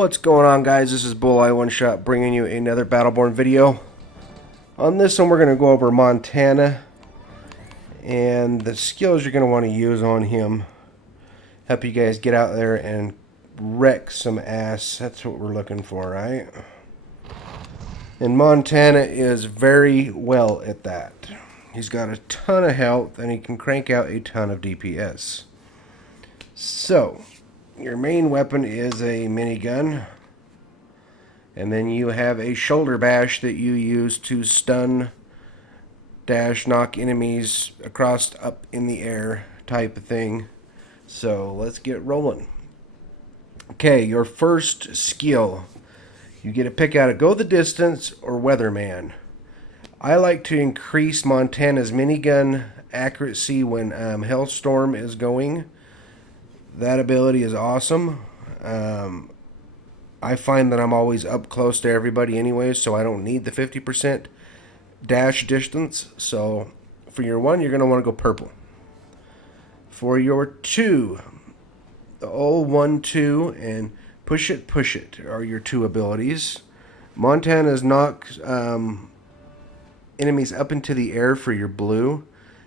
What's going on, guys? This is BulleyeOneshot bringing you another Battleboren video. On this one we're going to go over Montana and the skills you're going to want to use on him. Help you guys get out there and wreck some ass. That's what we're looking for, right? And Montana is very well at that. He's got a ton of health and he can crank out a ton of DPS. So your main weapon is a minigun, and then you have a shoulder bash that you use to stun dash knock enemies across up in the air type of thing. So let's get rolling. Okay, your first skill, you get to pick out a go the distance or weatherman. I like to increase Montana's minigun accuracy when Hellstorm is going. That ability is awesome. I find that I'm always up close to everybody anyway, so I don't need the 50% dash distance. So for your one, you're going to want to go purple. For your two, the old 1-2 and push it are your two abilities. Montana's knock enemies up into the air for your blue,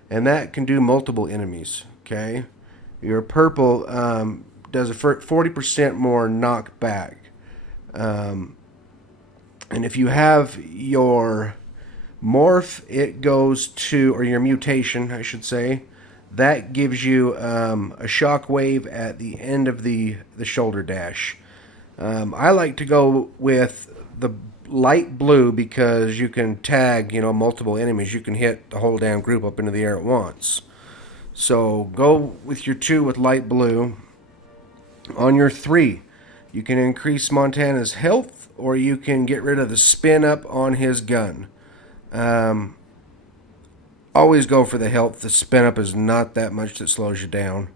and that can do multiple enemies. Okay. Your purple does a 40% more knockback. And if you have your morph, it goes to, or your mutation, I should say, that gives you a shockwave at the end of the shoulder dash. I like to go with the light blue because you can tag, multiple enemies. You can hit the whole damn group up into the air at once. So go with your 2 with light blue. On your 3, you can increase Montana's health, or you can get rid of the spin up on his gun. Always go for the health. The spin up is not that much that slows you down.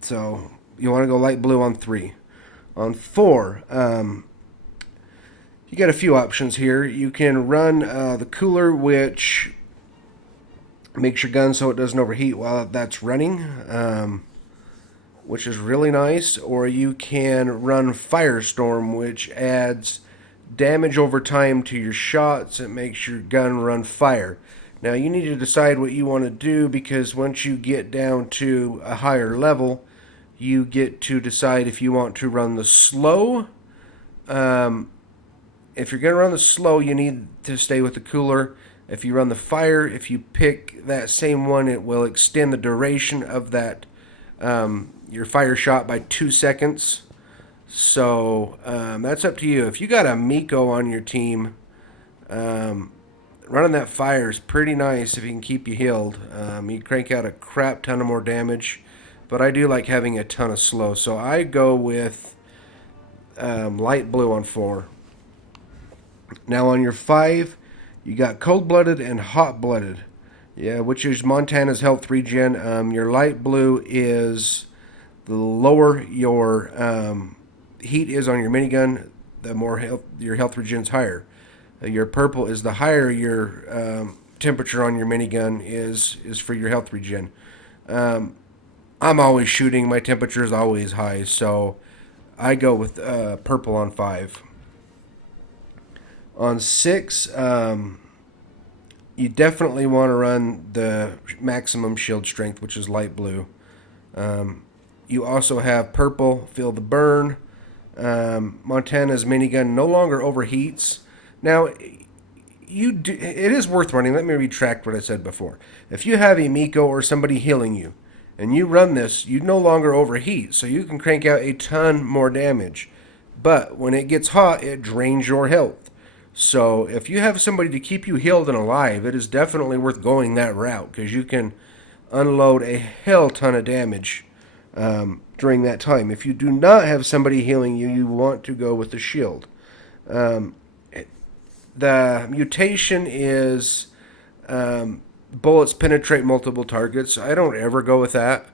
So you want to go light blue on 3. On 4, you got a few options here. You can run the cooler, which makes your gun so it doesn't overheat while that's running, which is really nice. Or you can run Firestorm, which adds damage over time to your shots. It makes your gun run fire. Now you need to decide what you want to do, because once you get down to a higher level, you get to decide if you want to run the slow. If you're going to run the slow, you need to stay with the cooler. If you run the fire, if you pick that same one, it will extend the duration of that your fire shot by 2 seconds. So that's up to you. If you got a Miko on your team, running that fire is pretty nice if he can keep you healed. You crank out a crap ton of more damage, but I do like having a ton of slow. So I go with light blue on 4. Now on your 5, you got cold-blooded and hot-blooded, which is Montana's health regen. Your light blue is the lower your heat is on your minigun, the more health, your health regen's higher. Your purple is the higher your temperature on your minigun is for your health regen. I'm always shooting. My temperature is always high, so I go with purple on 5. On 6, you definitely want to run the maximum shield strength, which is light blue. You also have purple, feel the burn. Montana's minigun no longer overheats. Now, it is worth running. Let me retract what I said before. If you have a Miko or somebody healing you, and you run this, you no longer overheat, so you can crank out a ton more damage. But when it gets hot, it drains your health. So if you have somebody to keep you healed and alive, it is definitely worth going that route, because you can unload a hell ton of damage during that time. If you do not have somebody healing you, you want to go with the shield. The mutation is bullets penetrate multiple targets. I don't ever go with that.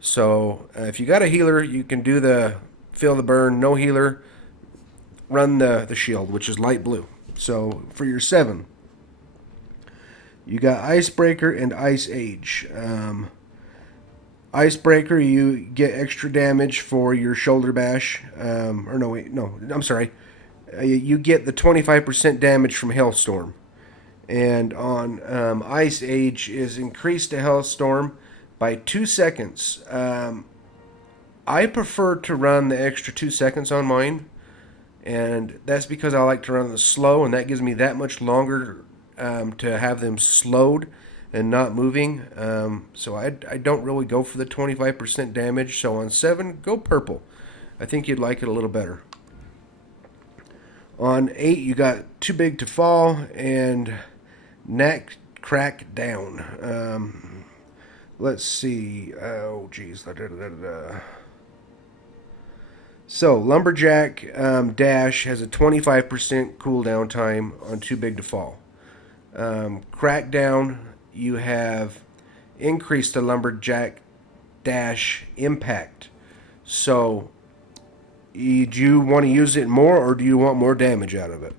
So if you got a healer, you can do the feel the burn. No healer, run the shield, which is light blue. So for your 7, you got Icebreaker and Ice Age. Icebreaker, you get extra damage for your shoulder bash. Or no, wait, no, I'm sorry. You get the 25% damage from Hailstorm. And on Ice Age is increased to Hailstorm by 2 seconds. I prefer to run the extra 2 seconds on mine, and that's because I like to run the slow, and that gives me that much longer to have them slowed and not moving. So I don't really go for the 25% damage. So on 7, go purple. I think you'd like it a little better. On 8, you got Too Big to Fall and Neck Crack Down. Let's see. Oh, geez. So, Lumberjack Dash has a 25% cooldown time on Too Big to Fall. Crackdown, you have increased the Lumberjack Dash impact. So, do you want to use it more, or do you want more damage out of it?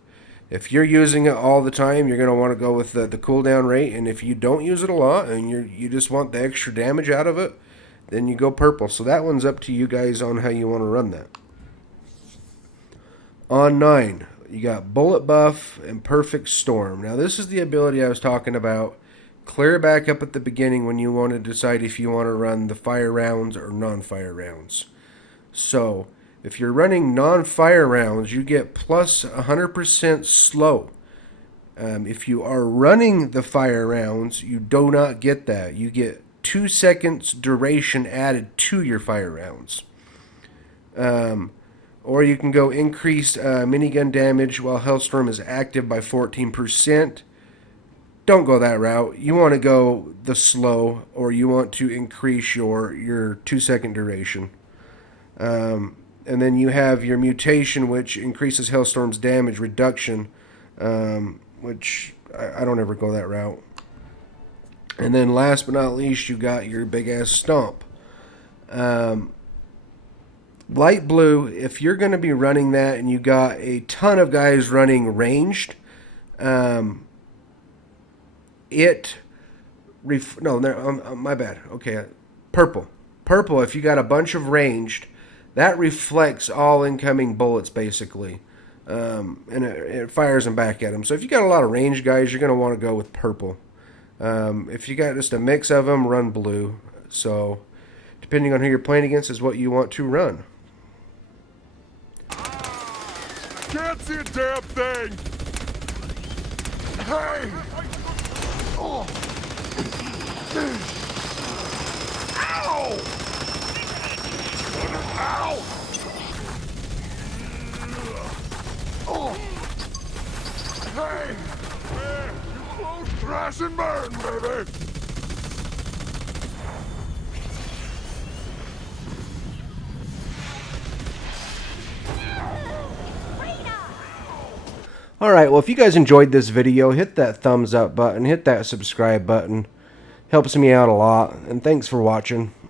If you're using it all the time, you're going to want to go with the cooldown rate. And if you don't use it a lot and you just want the extra damage out of it, then you go purple. So that one's up to you guys on how you want to run that. On 9, you got Bullet Buff and Perfect Storm. Now this is the ability I was talking about. Clear back up at the beginning when you want to decide if you want to run the fire rounds or non-fire rounds. So if you're running non-fire rounds, you get plus 100% slow. If you are running the fire rounds, you do not get that. You get 2 seconds duration added to your fire rounds. Or you can go increase minigun damage while Hailstorm is active by 14%. Don't go that route. You want to go the slow, or you want to increase your 2 second duration. And then you have your mutation, which increases Hailstorm's damage reduction, which I don't ever go that route. And then last but not least, you got your big-ass Stomp. Light blue, if you're going to be running that and you got a ton of guys running ranged, my bad. Okay, purple. Purple, if you got a bunch of ranged, that reflects all incoming bullets, basically. And it fires them back at them. So if you got a lot of ranged guys, you're going to want to go with purple. If you got just a mix of them, run blue. So depending on who you're playing against is what you want to run. Can't see a damn thing! Hey! Oh. Ow! Ow! Oh. Hey! You close, thrash and burn, baby! Alright, well if you guys enjoyed this video, hit that thumbs up button, hit that subscribe button. Helps me out a lot, and thanks for watching.